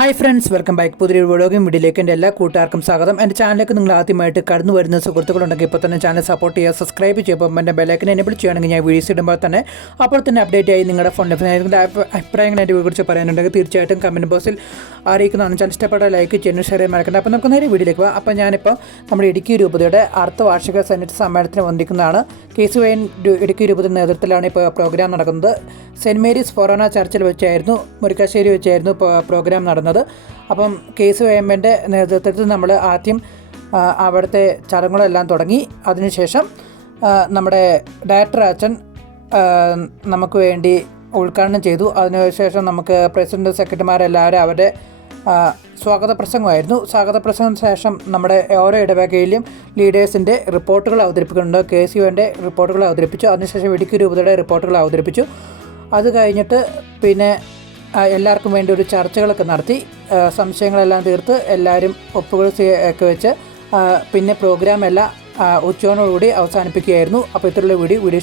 Hi friends welcome back പുതിയൊരു വ്ളോഗും വീഡിയോയിലേക്ക് എന്റെ എല്ലാ കൂട്ടുകാർക്കും സ്വാഗതം. എന്റെ ചാനലിലേക്ക് നിങ്ങൾ ആദ്യമായിട്ട് കടന്നു വരുന്ന സുഹൃത്തുക്കളുണ്ടെങ്കിൽ ഇപ്പോൾ തന്നെ ചാനൽ സപ്പോർട്ട് ചെയ്യുക സബ്സ്ക്രൈബ് ചെയ്യുമ്പോൾ എന്റെ ബെലൈക്കൻ എന്നെ ചെയ്യുകയാണെങ്കിൽ ഞാൻ വീഡിയോസ് ഇടുമ്പോൾ തന്നെ അപ്പോൾ തന്നെ അപ്ഡേറ്റ് ആയി നിങ്ങളുടെ ഫോണിൽ നിങ്ങളുടെ അഭിപ്രായങ്ങൾ എന്റെ കുറിച്ച് പറയാനുണ്ടെങ്കിൽ തീർച്ചയായിട്ടും കമന്റ് ബോക്സിൽ അറിയിക്കുന്നതാണ്. ചാനൽ ഇഷ്ടപ്പെട്ട ലൈക്ക് ചെയ്യുന്നു ഷെയർ ചെയ്യാൻ മറക്കണ്ട. അപ്പോൾ നമുക്ക് നേരെ വീഡിയോയിലേക്ക് പോകാം. അപ്പോൾ ഞാനിപ്പോൾ നമ്മുടെ ഇടുക്കി രൂപതയുടെ അർദ്ധവാർഷിക സെനറ്റ് സമ്മേളനത്തിന് വന്നിരിക്കുന്നതാണ്. കെ സി വൈൻ ഇടുക്കി രൂപതയുടെ നേതൃത്വത്തിലാണ് ഇപ്പോൾ പ്രോഗ്രാം നടക്കുന്നത്. സെന്റ് മേരീസ് ഫൊറോന ചർച്ചിൽ വെച്ചായിരുന്നു മുരിക്കാശ്ശേരി വെച്ചായിരുന്നു പ്രോഗ്രാം നടന്നത്. അപ്പം കേസ് വേമ്പന്റെ നേതൃത്വത്തിൽ നമ്മൾ ആദ്യം അവിടുത്തെ ചടങ്ങുകളെല്ലാം തുടങ്ങി. അതിനുശേഷം നമ്മുടെ ഡയറക്ടർ അച്ഛൻ നമുക്ക് വേണ്ടി ഉദ്ഘാടനം ചെയ്തു. അതിനുശേഷം നമുക്ക് പ്രസിഡന്റ് സെക്രട്ടറിമാരെല്ലാവരും അവരുടെ സ്വാഗത പ്രസംഗമായിരുന്നു. സ്വാഗത പ്രസംഗത്തിന് ശേഷം നമ്മുടെ ഓരോ ഇടവകയിലും ലീഡേഴ്സിന്റെ റിപ്പോർട്ടുകൾ അവതരിപ്പിക്കുന്നുണ്ട്. കെ സി യുവിന്റെ റിപ്പോർട്ടുകൾ അവതരിപ്പിച്ചു. അതിനുശേഷം ഇടുക്കി രൂപതയുടെ റിപ്പോർട്ടുകൾ അവതരിപ്പിച്ചു. അത് കഴിഞ്ഞിട്ട് പിന്നെ എല്ലാവർക്കും വേണ്ടി ഒരു ചർച്ചകളൊക്കെ നടത്തി. സംശയങ്ങളെല്ലാം തീർത്ത് എല്ലാവരും ഒപ്പുകൾ ഒക്കെ വെച്ച് പിന്നെ പ്രോഗ്രാം എല്ലാം ഉച്ചയോടുകൂടി അവസാനിപ്പിക്കുകയായിരുന്നു. അപ്പോൾ ഇത്രയുള്ള വീഡിയോ വീഡിയോ